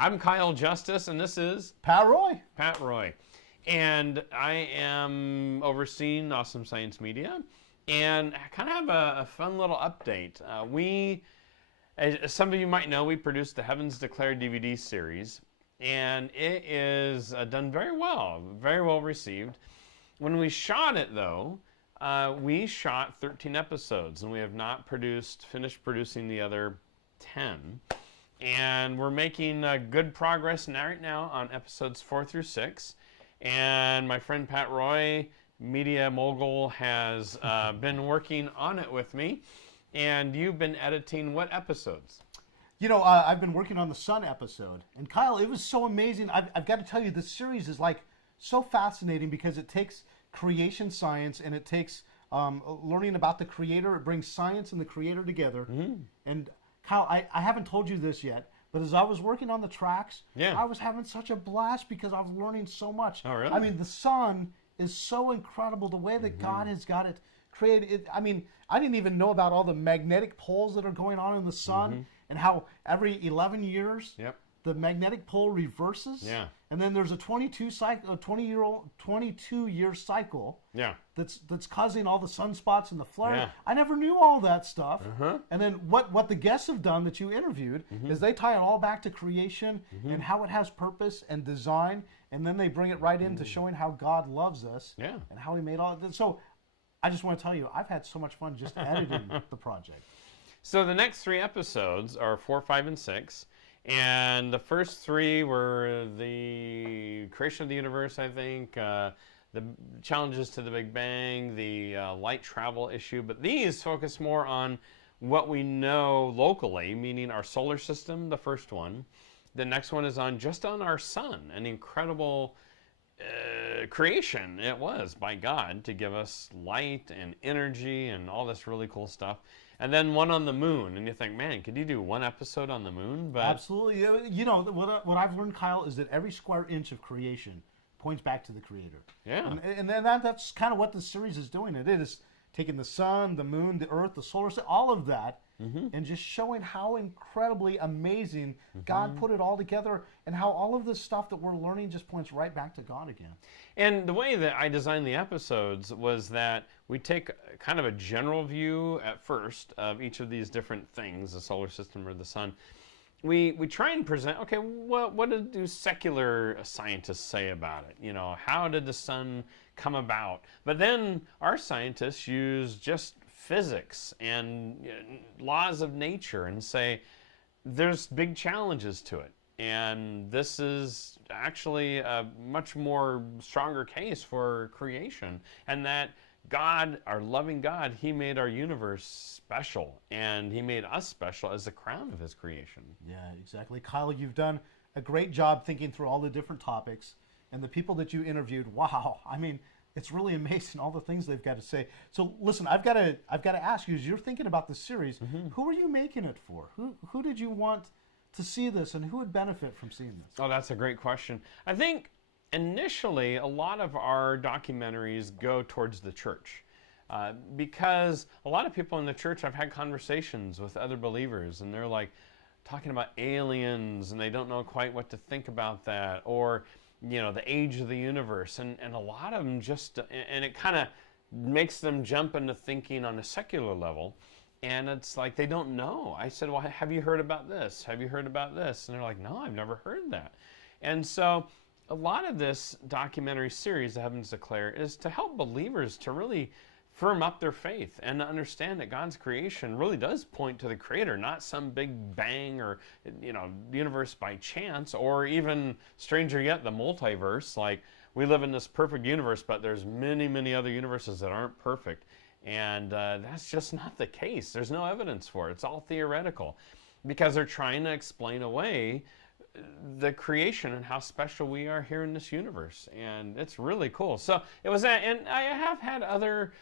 I'm Kyle Justice, and this is Pat Roy. Pat Roy. And I am overseeing Awesome Science Media, and I kind of have a fun little update. As some of you might know, we produced the Heavens Declared DVD series, and it is done very well received. When we shot it, though, we shot 13 episodes, and we have not finished producing the other 10. And we're making good progress right now on episodes 4 through 6. And my friend Pat Roy, media mogul, has been working on it with me. And you've been editing what episodes? You know, I've been working on the Sun episode. And Kyle, it was so amazing. I've got to tell you, this series is like so fascinating because it takes creation science and it takes learning about the creator. It brings science and the creator together. Mm-hmm. And Kyle, I haven't told you this yet, but as I was working on the tracks, I was having such a blast because I was learning so much. Oh, really? I mean, the sun is so incredible, the way that God has got it created. I mean, I didn't even know about all the magnetic poles that are going on in the sun and how every 11 years the magnetic pole reverses. Yeah. And then there's a 22-year cycle that's causing all the sunspots and the flare. Yeah. I never knew all that stuff. And then what the guests have done that you interviewed is they tie it all back to creation and how it has purpose and design, and then they bring it right into showing how God loves us and how he made all of this. So I just want to tell you, I've had so much fun just editing the project. So the next 3 episodes are 4, 5, and 6. And the first 3 were the creation of the universe, I think, the challenges to the Big Bang, the light travel issue. But these focus more on what we know locally, meaning our solar system, the first one. The next one is on our sun, an incredible creation it was by God to give us light and energy and all this really cool stuff. And then one on the moon, and you think, man, could you do 1 episode on the moon? But absolutely. You know, what I've learned, Kyle, is that every square inch of creation points back to the Creator. Yeah. And that's kind of what the series is doing. It is taking the sun, the moon, the earth, the solar system, all of that, and just showing how incredibly amazing God put it all together and how all of this stuff that we're learning just points right back to God again. And the way that I designed the episodes was that we take kind of a general view at first of each of these different things, the solar system or the sun. We try and present, okay, what do secular scientists say about it? You know, how did the sun come about? But then our scientists use just physics and laws of nature and say there's big challenges to it. And this is actually a much more stronger case for creation, and that God, our loving God, he made our universe special, and he made us special as the crown of his creation. Yeah, exactly. Kyle, you've done a great job thinking through all the different topics, and the people that you interviewed, wow, I mean, it's really amazing all the things they've got to say. So listen, I've got to ask you, as you're thinking about this series, who are you making it for? Who did you want to see this, and who would benefit from seeing this? Oh, that's a great question. I think initially a lot of our documentaries go towards the church because a lot of people in the church, I've had conversations with other believers, and they're like talking about aliens, and they don't know quite what to think about that, or you know, the age of the universe, and a lot of them just, and it kind of makes them jump into thinking on a secular level. And it's like they don't know. I said, well, have you heard about this? Have you heard about this? And they're like, no, I've never heard that. And so a lot of this documentary series, The Heavens Declare, is to help believers to really firm up their faith and to understand that God's creation really does point to the Creator, not some big bang or, you know, universe by chance, or even stranger yet, the multiverse. Like, we live in this perfect universe, but there's many, many other universes that aren't perfect. And that's just not the case. There's no evidence for it. It's all theoretical because they're trying to explain away the creation and how special we are here in this universe. And it's really cool. So it was that. And I have had other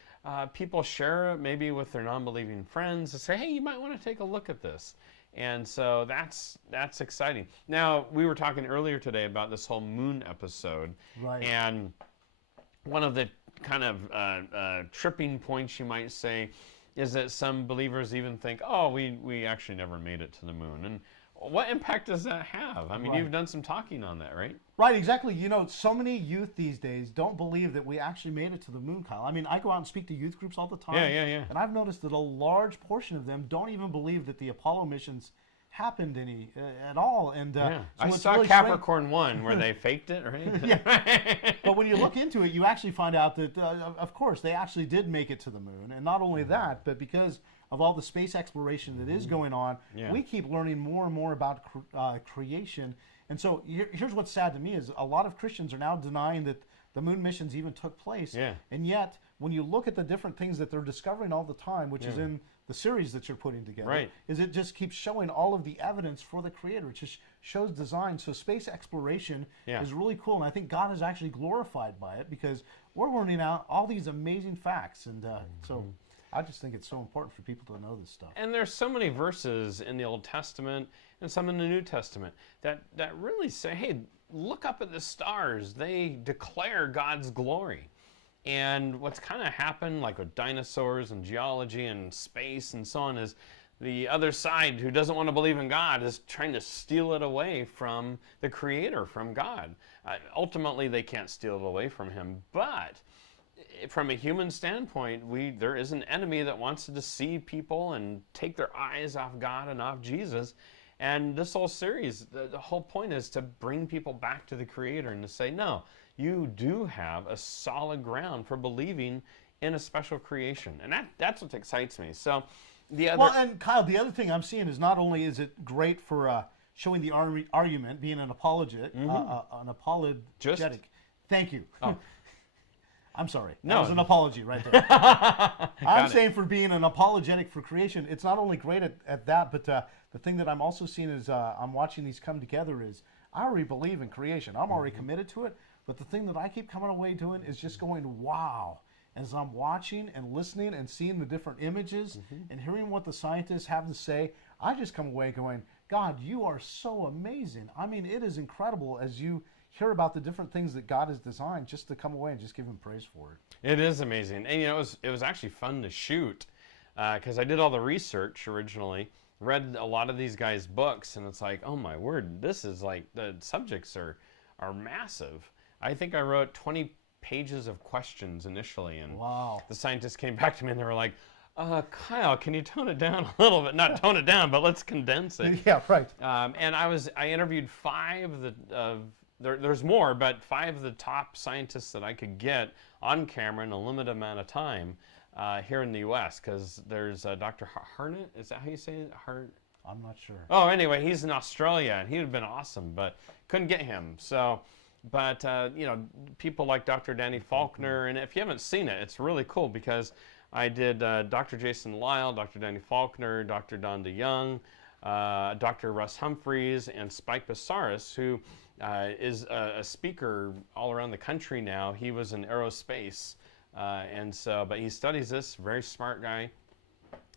people share it maybe with their non-believing friends and say, hey, you might want to take a look at this. And so that's exciting. Now, we were talking earlier today about this whole moon episode. Right. And one of the kind of tripping points, you might say, is that some believers even think, oh, we actually never made it to the moon. And what impact does that have? I mean, Right. you've done some talking on that, right? Right, exactly. You know, so many youth these days don't believe that we actually made it to the moon, Kyle. I mean, I go out and speak to youth groups all the time. Yeah. And I've noticed that a large portion of them don't even believe that the Apollo missions happened at all. And Yeah. so I it's saw really Capricorn 1 where they faked it, right? Yeah. But when you look into it, you actually find out that, of course, they actually did make it to the moon. And not only that, but because of all the space exploration that is going on, Yeah. we keep learning more and more about creation. And so here's what's sad to me is a lot of Christians are now denying that the moon missions even took place. Yeah. And yet, when you look at the different things that they're discovering all the time, which is in the series that you're putting together, Right. is it just keeps showing all of the evidence for the Creator. It just shows design. So space exploration Yeah. is really cool. And I think God is actually glorified by it because we're learning out all these amazing facts. And so I just think it's so important for people to know this stuff. And there's so many verses in the Old Testament and some in the New Testament that really say, hey, look up at the stars. They declare God's glory. And what's kind of happened, like with dinosaurs and geology and space and so on, is the other side, who doesn't want to believe in God, is trying to steal it away from the Creator, from God. Ultimately, they can't steal it away from Him, but from a human standpoint, there is an enemy that wants to deceive people and take their eyes off God and off Jesus. And this whole series, the whole point is to bring people back to the Creator and to say, no, you do have a solid ground for believing in a special creation. And that's what excites me. So the other... Well, and Kyle, the other thing I'm seeing is not only is it great for showing the argument, being an apologetic. Thank you. Oh. I'm sorry. No. That was an apology right there. I'm saying for being an apologetic for creation, it's not only great at that, but the thing that I'm also seeing is I'm watching these come together is I already believe in creation. I'm already committed to it. But the thing that I keep coming away doing is just going, wow. As I'm watching and listening and seeing the different images and hearing what the scientists have to say, I just come away going, God, you are so amazing. I mean, it is incredible as you hear about the different things that God has designed, just to come away and just give Him praise for it. It is amazing. And, you know, it was actually fun to shoot because I did all the research originally, read a lot of these guys' books, and it's like, oh, my word, this is like, the subjects are massive. I think I wrote 20 pages of questions initially, and Wow. the scientists came back to me and they were like, Kyle, can you tone it down a little bit? Not tone it down, but let's condense it. Yeah, right. And I interviewed five of there's more, but five of the top scientists that I could get on camera in a limited amount of time here in the U.S. Because there's Dr. Harnett. Is that how you say it? I'm not sure. Oh, anyway, he's in Australia, and he would have been awesome, but couldn't get him. So, but you know, people like Dr. Danny Faulkner, and if you haven't seen it, it's really cool because I did Dr. Jason Lyle, Dr. Danny Faulkner, Dr. Don DeYoung, Dr. Russ Humphreys, and Spike Basaris, who is a speaker all around the country now. He was in aerospace, and so, but he studies this, very smart guy.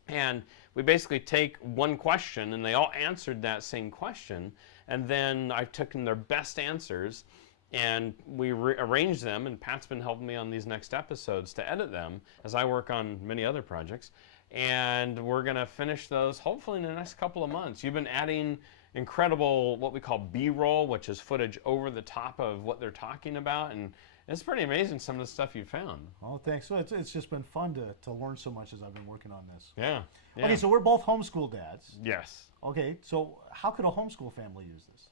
And we basically take one question, and they all answered that same question, and then I took them their best answers, and we arranged them, and Pat's been helping me on these next episodes to edit them, as I work on many other projects, and we're going to finish those hopefully in the next couple of months. You've been adding incredible, what we call B-roll, which is footage over the top of what they're talking about, and it's pretty amazing some of the stuff you found. Oh, thanks. So it's just been fun to learn so much as I've been working on this. Yeah. Okay, so we're both homeschool dads. Yes. Okay, so how could a homeschool family use this?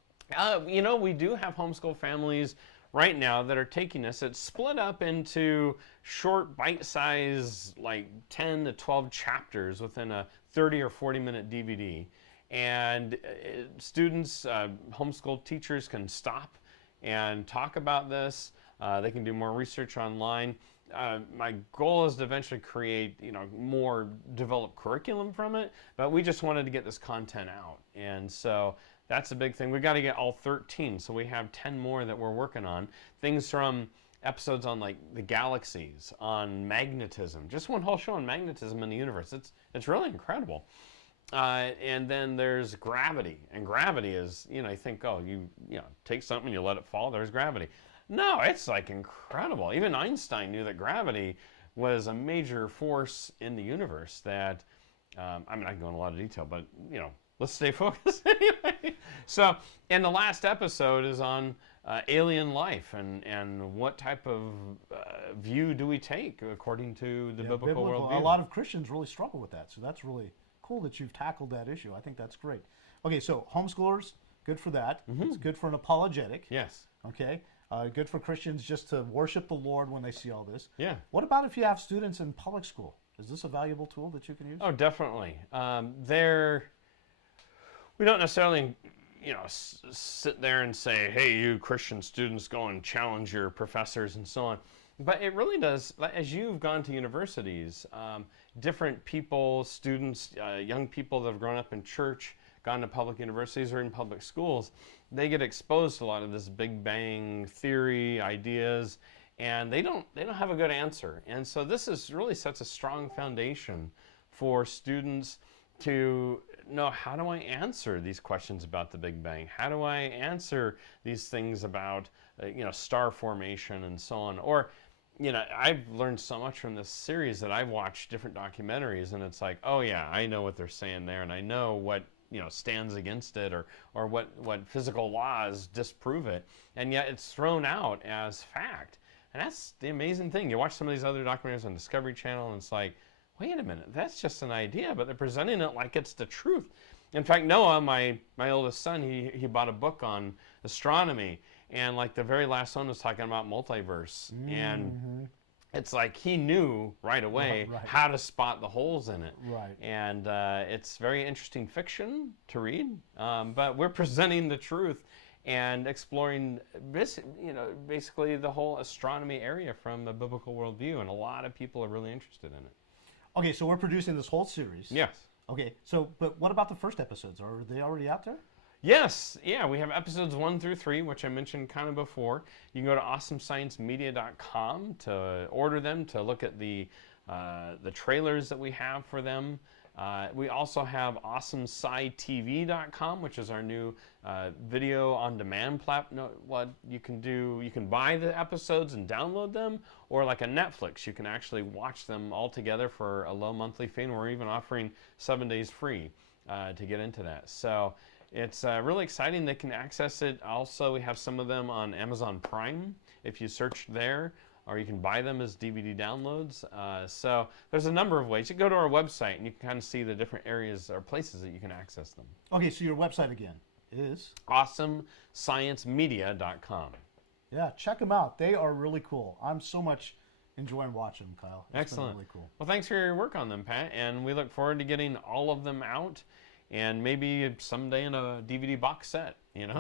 You know, we do have homeschool families right now that are taking this. It's split up into short, bite-sized, like 10 to 12 chapters within a 30 or 40-minute DVD. And students, homeschool teachers can stop and talk about this. They can do more research online. My goal is to eventually create, you know, more developed curriculum from it, but we just wanted to get this content out. And so that's a big thing. We've got to get all 13, so we have 10 more that we're working on. Things from episodes on like the galaxies, on magnetism, just one whole show on magnetism in the universe. It's really incredible. And then there's gravity, and gravity is, you know, you think, oh, you know, take something, you let it fall, there's gravity. No, it's like incredible. Even Einstein knew that gravity was a major force in the universe that, I mean, I can go into a lot of detail, but, you know, let's stay focused anyway. So, and the last episode is on alien life and what type of view do we take according to the biblical worldview. A lot of Christians really struggle with that, so that's really cool that you've tackled that issue. I think that's great. Okay, so homeschoolers, good for that. It's good for an apologetic. Yes. Okay, good for Christians just to worship the Lord when they see all this. Yeah. What about if you have students in public school? Is this a valuable tool that you can use? Oh, definitely. We don't necessarily, sit there and say, hey, you Christian students, go and challenge your professors and so on. But it really does, as you've gone to universities, different people, students, young people that have grown up in church, gone to public universities or in public schools, they get exposed to a lot of this Big Bang theory ideas, and they don't have a good answer. And so this is really sets a strong foundation for students to know, how do I answer these questions about the Big Bang? How do I answer these things about star formation and so on? Or I've learned so much from this series that I've watched different documentaries, and it's like, oh yeah, I know what they're saying there, and I know what stands against it, or what physical laws disprove it, and yet it's thrown out as fact. And that's the amazing thing. You watch some of these other documentaries on Discovery Channel, and it's like, wait a minute, that's just an idea, but they're presenting it like it's the truth. In fact, Noah, my oldest son, he bought a book on astronomy, and like the very last one was talking about multiverse, and it's like he knew right away how to spot the holes in it. Right. And it's very interesting fiction to read, but we're presenting the truth and exploring basically the whole astronomy area from a biblical worldview, and a lot of people are really interested in it. Okay, so we're producing this whole series. Yes. Okay, so but what about the first episodes? Are they already out there? Yes, yeah, we have episodes 1 through 3, which I mentioned kind of before. You can go to awesomesciencemedia.com to order them, to look at the trailers that we have for them. We also have awesomescitv.com, which is our new video on demand platform. What you can do, you can buy the episodes and download them, or like a Netflix, you can actually watch them all together for a low monthly fee, and we're even offering 7 days free to get into that. So it's really exciting. They can access it. Also, we have some of them on Amazon Prime if you search there, or you can buy them as DVD downloads. So there's a number of ways. You can go to our website and you can kind of see the different areas or places that you can access them. Okay, so your website again is? awesomesciencemedia.com. Yeah, check them out. They are really cool. I'm so much enjoying watching them, Kyle. It's Excellent. been really cool. Well, thanks for your work on them, Pat, and we look forward to getting all of them out, and maybe someday in a DVD box set,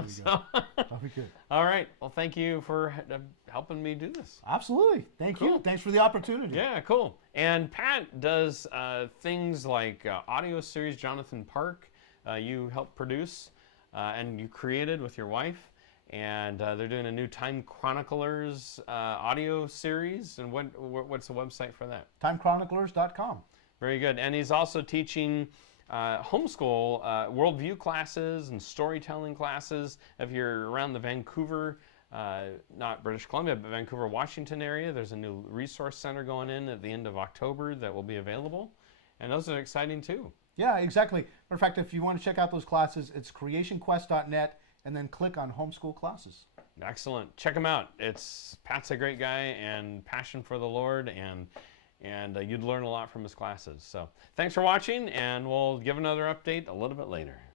So. That'll be good. All right. Well, thank you for helping me do this. Absolutely. Thank you. Thanks for the opportunity. Yeah, cool. And Pat does things like audio series, Jonathan Park, you helped produce and you created with your wife. And they're doing a new Time Chroniclers audio series. And what's the website for that? TimeChroniclers.com. Very good. And he's also teaching homeschool worldview classes and storytelling classes. If you're around the Vancouver, not British Columbia, but Vancouver, Washington area, there's a new resource center going in at the end of October that will be available. And those are exciting too. Yeah, exactly. Matter of fact, if you want to check out those classes, it's creationquest.net, and then click on homeschool classes. Excellent. Check them out. Pat's a great guy and passion for the Lord, and you'd learn a lot from his classes. So thanks for watching, and we'll give another update a little bit later.